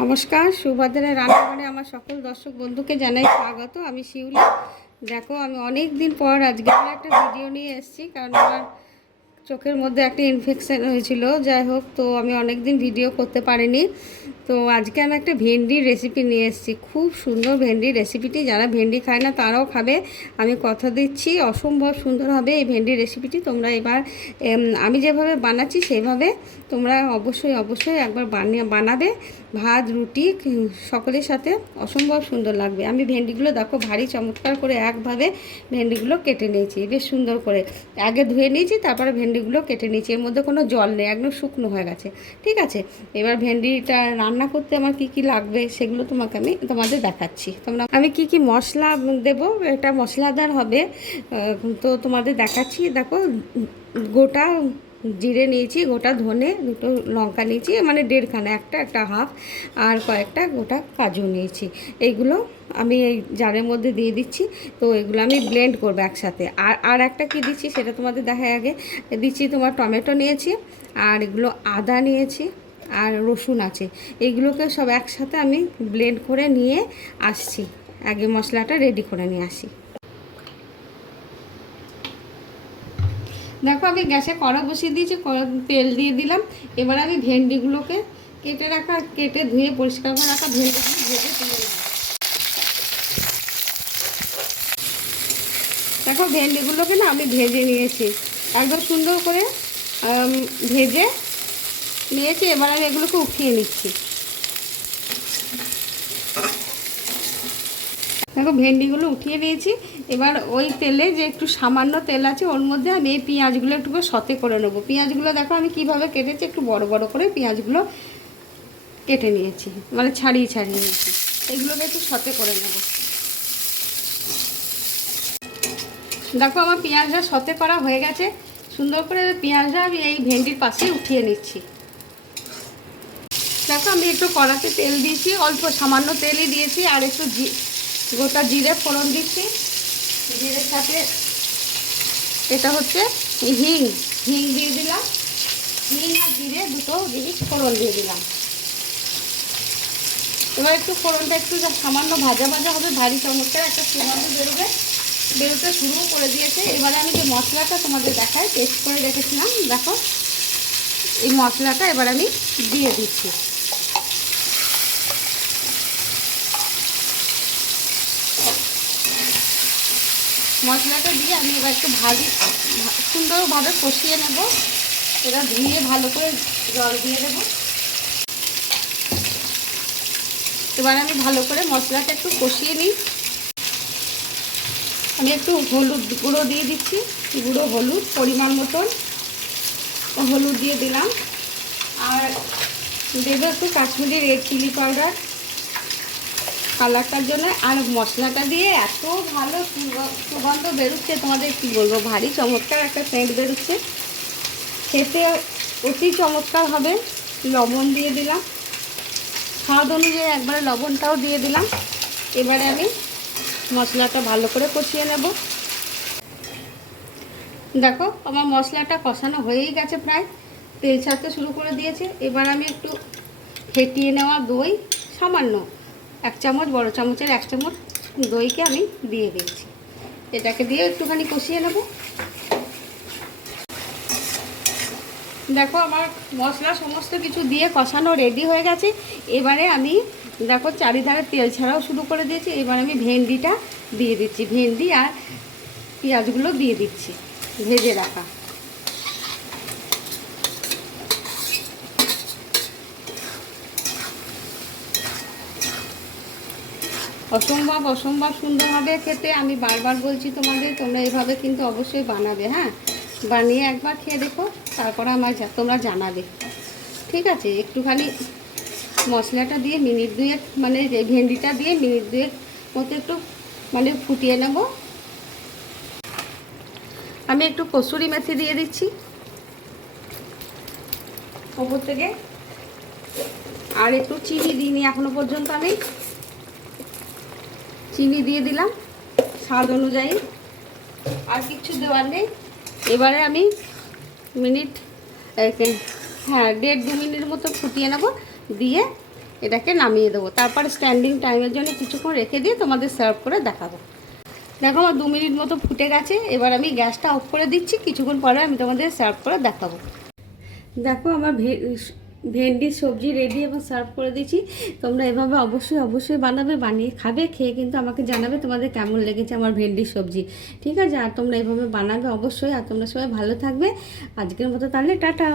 নমস্কার, সুভদ্রা রান্নাঘরে আমার সকল দর্শক বন্ধুকে জানাই স্বাগত। আমি শিউলি। দেখো, আমি অনেক দিন পর আজকে একটা ভিডিও নিয়ে এসেছি, কারণ আমার চোখের মধ্যে একটা ইনফেকশান হয়েছিল। যাই হোক, তো আমি অনেক দিন ভিডিও করতে পারিনি। তো আজকে আমি একটা ভেন্ডির রেসিপি নিয়ে এসেছি। খুব সুন্দর ভেন্ডির রেসিপিটি, যারা ভেন্ডি খায় না তারাও খাবে, আমি কথা দিচ্ছি। অসম্ভব সুন্দর হবে এই ভেন্ডির রেসিপিটি। তোমরা এবার আমি যেভাবে বানাচ্ছি সেইভাবে তোমরা অবশ্যই একবার বানাবে। ভাত রুটি সকলের সাথে অসম্ভব সুন্দর লাগবে। আমি ভেন্ডিগুলো দেখো ভারী চমৎকার করে একভাবে ভেন্ডিগুলো কেটে নিয়েছি, বেশ সুন্দর করে আগে ধুয়ে নিয়েছি, তারপরে ভেন্ডিগুলো কেটে নিয়েছি। এর মধ্যে কোনো জল নেই, একদম শুকনো হয়ে গেছে। ঠিক আছে, এবার ভেন্ডিটা রান্না করতে আমার কি লাগবে সেগুলো তোমাদের দেখাচ্ছি। আমি কি মশলা দেবো, এটা মশলাদার হবে, তো তোমাদের দেখাচ্ছি। দেখো, গোটা জিরে নিয়েছি, গোটা ধনে, দুটো লঙ্কা নিয়েছি, মানে দেড়খানা, একটা হাফ, আর কয়েকটা গোটা কাজু নিয়েছি। এইগুলো আমি এই জারের মধ্যে দিয়ে দিচ্ছি। তো এগুলো আমি ব্লেন্ড করবো একসাথে। আর একটা কি দিচ্ছি সেটা তোমাদের দেখায়। আগে দিচ্ছি তোমার টমেটো নিয়েছি, আর এগুলো আদা নিয়েছি, আর রসুন আছে। এইগুলোকে সব একসাথে আমি ব্লেন্ড করে নিয়ে আসছি। আগে মশলাটা রেডি করে নিয়ে আসি। দেখো, আমি গ্যাসে কড়া বসিয়ে দিয়েছি, তেল দিয়ে দিলাম। এবার আমি ভেন্ডিগুলোকে কেটে ধুয়ে পরিষ্কার করে রাখা ভেন্ডিগুলো ভেজে তুলে নেব। দেখো, ভেন্ডিগুলোকে না আমি ভেজে নিয়েছি, একদম সুন্দর করে ভেজে নিয়েছি। এবার আমি এগুলোকে উঠিয়ে নিচ্ছি। দেখো, ভেন্ডিগুলো উঠিয়ে নিয়েছি। এবার ওই তেলে যে একটু সামান্য তেল আছে ওর মধ্যে আমি এই পেঁয়াজগুলো একটু সতে করে নেবো। পেঁয়াজগুলো দেখো আমি কিভাবে কেটেছি, একটু বড় বড় করে পেঁয়াজগুলো কেটে নিয়েছি, মানে ছাড়িয়ে নিয়েছি। এগুলোকে একটু সতে করে নেব। দেখো, আমার পেঁয়াজটা সতে করা হয়ে গেছে। সুন্দর করে পেঁয়াজটা আমি এই ভেন্ডির পাশে উঠিয়ে নিচ্ছি। দেখো, আমি একটু কড়াতে তেল দিয়েছি, অল্প সামান্য তেলই দিয়েছি, আর একটু গোটা জিরে ফোড়ন দিচ্ছি। জিরের সাথে এটা হচ্ছে হিং দিয়ে দিলাম। হিং আর জিরে দুটো জিনিস ফোড়ন দিয়ে দিলাম। এবার একটু ফোড়নটা একটু সামান্য ভাজা হবে, ভারী চমৎকার একটা সুগন্ধ বেরোতে শুরু করে দিয়েছে। এবারে আমি যে মশলাটা তোমাদের দেখাই, পেস্ট করে রেখেছিলাম, দেখো এই মশলাটা এবার আমি দিয়ে দিচ্ছি। মশলাটা দিয়ে আমি এবার একটু সুন্দরভাবে কষিয়ে নেব। এটা ধুয়ে ভালো করে জল দিয়ে দেব। এবার আমি ভালো করে মশলাটা একটু কষিয়ে নিই। আমি একটু হলুদ গুঁড়ো দিয়ে দিচ্ছি, হলুদ পরিমাণ মতন হলুদ দিয়ে দিলাম। আর দেবো একটু কাশ্মীরি রেড চিলি পাউডার কালারটার জন্য। আর মশলাটা দিয়ে এত ভালো সুগন্ধ বেরোচ্ছে, তোমাদের কি বলবো, ভারী চমৎকার একটা সেন্ট বেরোচ্ছে, খেতে অতি চমৎকার হবে। লবণ দিয়ে দিলাম, স্বাদ অনুযায়ী একবারে লবণটাও দিয়ে দিলাম। এবারে আমি মশলাটা ভালো করে কষিয়ে নেব। দেখো, আমার মশলাটা কষানো হয়েই গেছে, প্রায় তেল ছাড়তে শুরু করে দিয়েছে। এবার আমি একটু ফেটিয়ে নেওয়া দই সামান্য 1 চামচ, বড় চামচের 1 চামচ দইকে আমি দিয়ে দিচ্ছি। এটাকে দিয়ে একটুখানি কষিয়ে নেব। দেখো, আমার মশলা সমস্ত কিছু দিয়ে কষানো রেডি হয়ে গেছে। এবারে আমি দেখো চারিধারে তেল ছাড়াও শুরু করে দিয়েছি। এবার আমি ভেন্ডিটা দিয়ে দিচ্ছি, ভেন্ডি আর পেঁয়াজগুলো দিয়ে দিচ্ছি ভেজে রাখা। অসম্ভব সুন্দর হবে খেতে। আমি বারবার বলছি তোমাদের, তোমরা এইভাবে কিন্তু অবশ্যই বানাবে। হ্যাঁ, বানিয়ে একবার খেয়ে দেখো, তারপরে তোমরা জানাবে। ঠিক আছে, একটুখানি মশলাটা দিয়ে মিনিট 2, মানে ভেন্ডিটা দিয়ে মিনিট 2 মতো একটু মানে ফুটিয়ে নেব। আমি একটু কসুরি মেথি দিয়ে দিচ্ছি ওপর থেকে, আর একটু চিনি দিইনি এখনো পর্যন্ত। আমি চিনি দিয়ে দিলাম স্বাদ অনুযায়ী, আর কিচ্ছু দেওয়ার নেই। এবারে আমি মিনিট 1.5-2 মিনিট মতো ফুটিয়ে নেব। দিয়ে এটাকে নামিয়ে দেবো। তারপর স্ট্যান্ডিং টাইমের জন্য কিছুক্ষণ রেখে দিয়ে তোমাদের সার্ভ করে দেখাবো। দেখো আমার 2 মিনিট মতো ফুটে গেছে। এবার আমি গ্যাসটা অফ করে দিচ্ছি, কিছুক্ষণ পরে আমি তোমাদের সার্ভ করে দেখাবো। দেখো আমার ভেন্ডির সবজি রেডি এবং সার্ভ করে দিচ্ছি। তোমরা এভাবে অবশ্যই বানাবে, বানিয়ে খাবে, খেয়ে কিন্তু আমাকে জানাবে তোমাদের কেমন লেগেছে আমার ভেন্ডির সবজি। ঠিক আছে? আর তোমরা এভাবে বানাবে অবশ্যই। আর তোমরা সবাই ভালো থাকবে। আজকের মতো তাহলে টাটা।